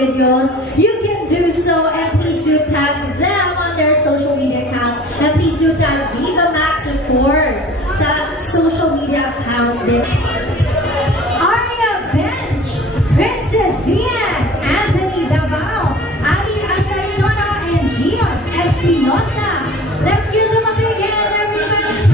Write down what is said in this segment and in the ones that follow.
videos, you can do so, and please do tag them on their social media accounts. And please do tag Viva Max, of course, sa social media accounts din. Aria Bench, Princess Zian, Anthony Davao, Ali Asaynono, and Gion Espinosa. Let's give them a big hand, everybody.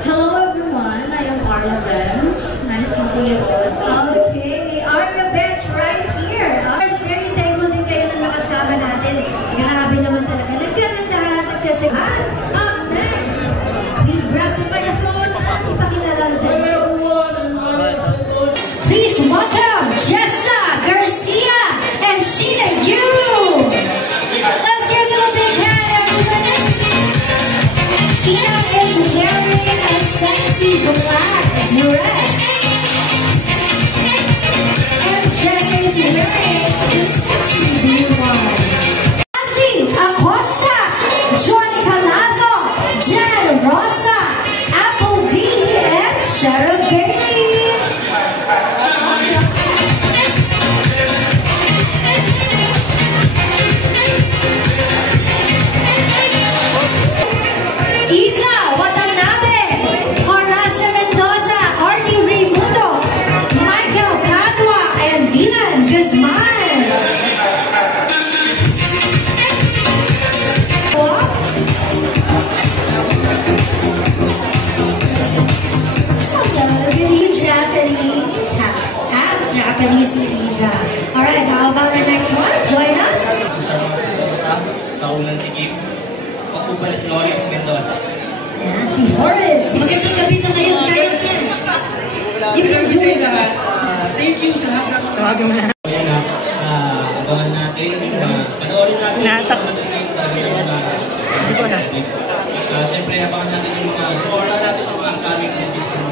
Hello everyone, I am Aria Bench. Nice meeting you all. Okay, Aria Bench right here. Very thankful din kayo na nakasama natin. Grabe naman talaga. Nagkagandahan, nagsasagahan. Up next, please grab the microphone at ipakilala sa inyo. Please welcome Jessa Garcia and Sheena Yu. Let's give them a big hand, everybody. Sheena is wearing a sexy black dress. And Jessa is wearing the sexy blue one. Nancy Acosta, Johnny Calazo, Jan Rosa, Apple D, and Sharon Bailey. Isa Watanabe, Horacio Mendoza, Artie Raimundo, Michael Cadua, and Dylan Guzman. Japanese, half Japanese visa. Alright, how about our next one? Join us. Sa unang tikim, ako pala si Horace Mendoza. Yan, si Horace. Magandang gabi na ngayon, kaya yan. You can do it. Thank you sa lahat ng ayan na, abangan natin, panoorin natin at siyempre abangan natin yung mga supporta natin yung mga upcoming artist na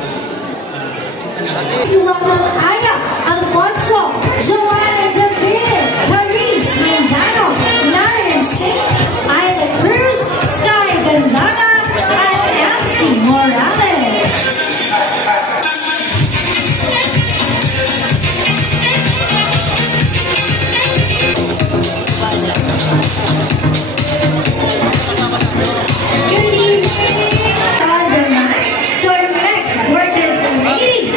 Welcome Aya, Alfonso, Joanna David, Paris Manzano, Naren Saint, Ayla Cruz, Sky Gonzaga, and MC Morales. Good evening. On the mic to our next gorgeous lady.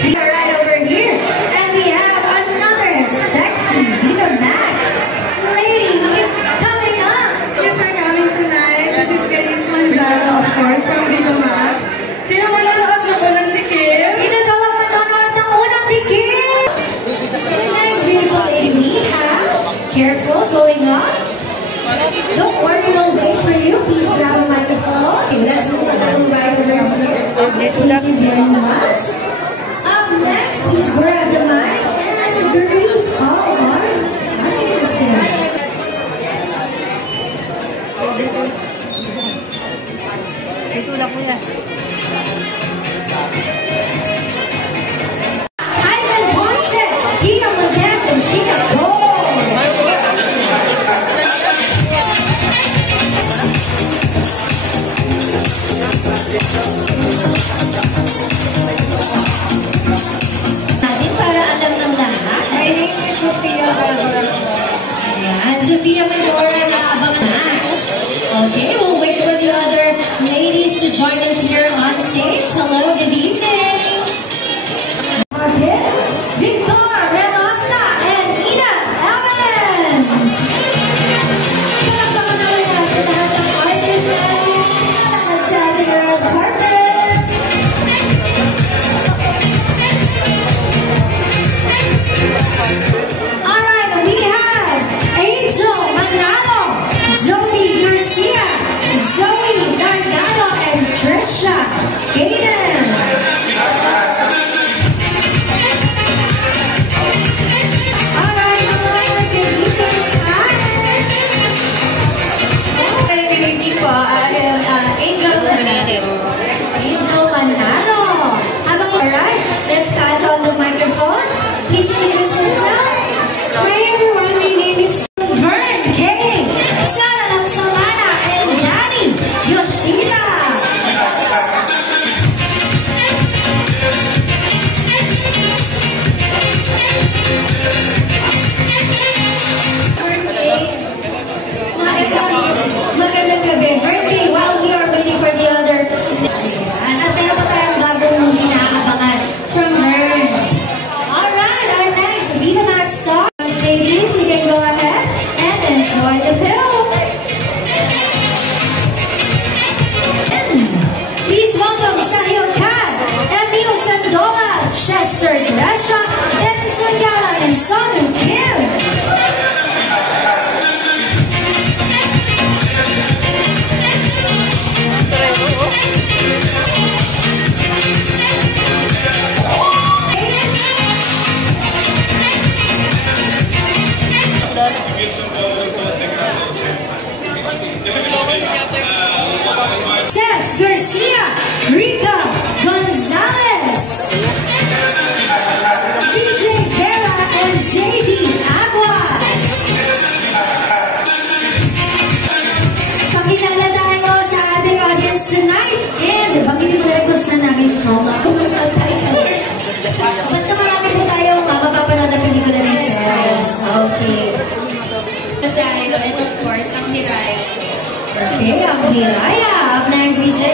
We are right over here, and we have another sexy Viva Max lady coming up. Thank you for coming tonight. This is Paris Manzano, of course, from Viva Max. Sino manonood ng unang tikim? Sino daw ang manonood ng unang tikim? Next beautiful lady we have. Careful going up. Don't worry, we'll wait for you. Please grab a microphone. Okay, let's move a little right over here. Thank you very much. Up next, please grab the mic and greet all our audiences. Ivan Ponce, Kia Modes, and Sheena Cole. Natin para alam ng lahat. My name is Sophia Valverde. Ayan, Sophia Medora na abangan. Okay, we'll wait for the other ladies to join us here on stage. Hello, good evening. Okay, Victor Reynosa and Ina Evans. Palakpakan naman natin lahat ng artists at sa ating red carpet. Alright, we have Angel Manalo, Jody Garcia, Zoe Gargano, and Trisha Gaden. Alright, good evening. Good evening po. I am Angel Manalo. Angel Manalo. Alright, let's pass on the microphone. Please introduce yourself. Hi everyone, my name is Vern Kay. Sana lang sa the film. Please welcome Sahil Khan, Emil Sandoval, Chester Gresham, Edson Gala, and Sonu Kim. Cés Garcia, Rica Gonzalez, DJ Vera, and JD Aguas. Pakilala tayo sa ating audience tonight. And banggitin ko rin po sa namin basta marami po tayong mapapanood na pelikula ni Cés. Okay. Dahil, and of course, ang Hiraya. Okay, ang Hiraya. Up next, DJ.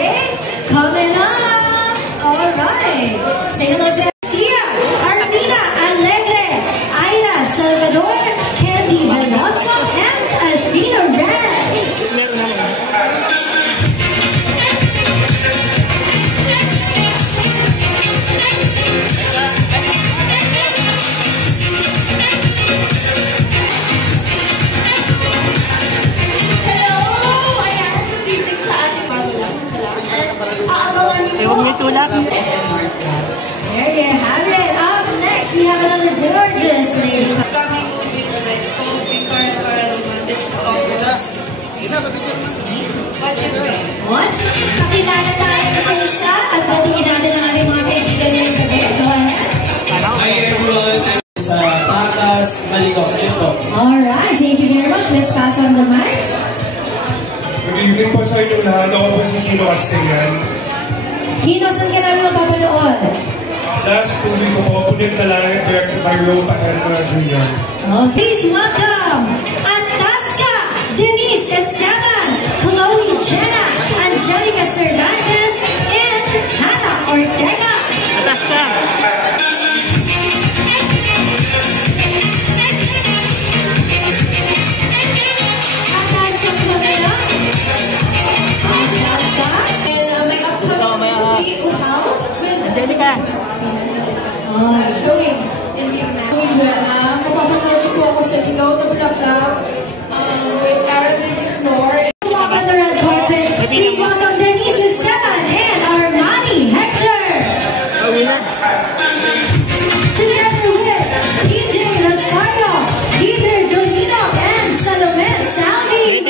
Coming up. All right. Say hello to Sia, Armina Alegre, Aira Salvador, Candy Veloso, and Athena Red. There you have it. Up next, we have another gorgeous lady. Coming movies like Scope, Victoria Paraluman, this is August. Watch it well. Watch. Pakilala tayo sa isa at batingin natin ang ating mga kaibigan ngayong gabi. Go ahead. Hi everyone, I'm sa Patas, Maligok. Yun po. Alright, thank you very much. Let's pass on the mic. Good evening po sa inyong lahat. Ako po si Kino Castellan. Kino, saan ka namin mapapanood? Last movie ko po, Punit na Lang, directed by Ro Paterno Jr. Please welcome Atasca, Denise Esteban, Chloe Jenna, Angelica Cervantes, and Hannah Ortega. Atasca. Atasca Camila. Atasca. And my upcoming movie, Uhaw, with Angelica. showing in Vietnam. Joanna, mapapanood ko ako sa Ligaw na Bulaklak with Aaron Flor. Walk on the red carpet. Please welcome Denise Esteban and Armani Hector. Together with DJ Rosario, Peter Dolino, and Salome Salvi.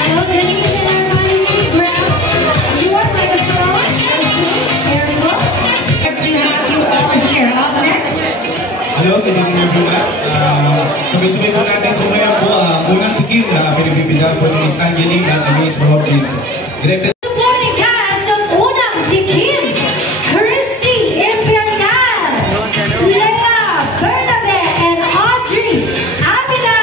Hello, Denise and Armani. Brown. Your microphones. Careful. To have you all here. Up next. Hello, good evening everyone. Sabay-sabay po natin tumayan po unang tikim na pinabibilang po ni Miss Angeline at ni Miss Robin. Directed Supporting cast of Unang Tikim, Christy Imperial, Leia Bernabe, and Audrey Avila.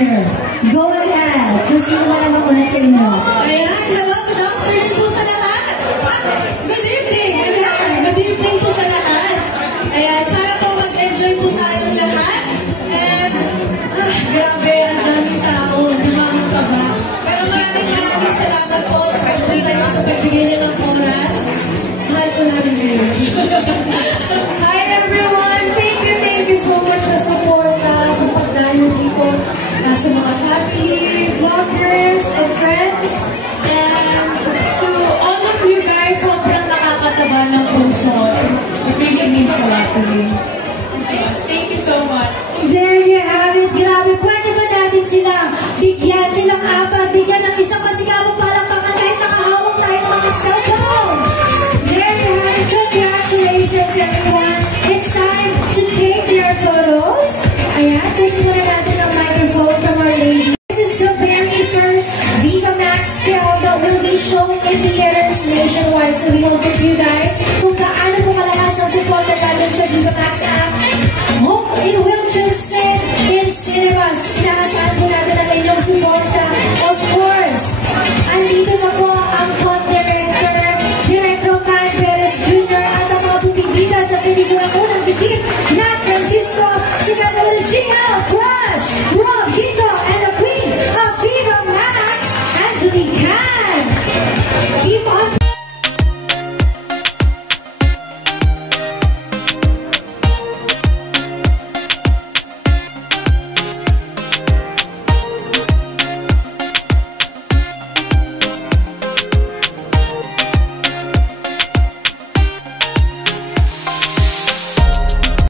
here. Go ahead. Kung sino man ang mauna sa inyo. Ayan, hello, good afternoon po sa lahat. Good evening, I'm sorry. Good evening po sa lahat. Ayan, sana po mag-enjoy po tayong lahat. And, grabe, ang daming tao, nakakataba. Pero maraming salamat po sa pagpunta niyo, sa pagbigay niyo ng oras. Mahal po namin kayo. Hi everyone! Thank you so much sa support sa pagdayo dito sa mga family, vloggers, and friends. And to all of you guys, sobrang nakakataba ng puso. It really means a lot to me. Yes, thank you so much. There you have it. Grabe, pwede ba natin silang apat, bigyan ng isang masigabong palakpakan kahit nakahawak tayo ng mga cellphones. There you have it. Congratulations, everyone. It's time to take their photos. Ayan, kunin muna natin ang microphone from our lady. This is the very first Viva Max film that will be shown in theaters nationwide. So we hope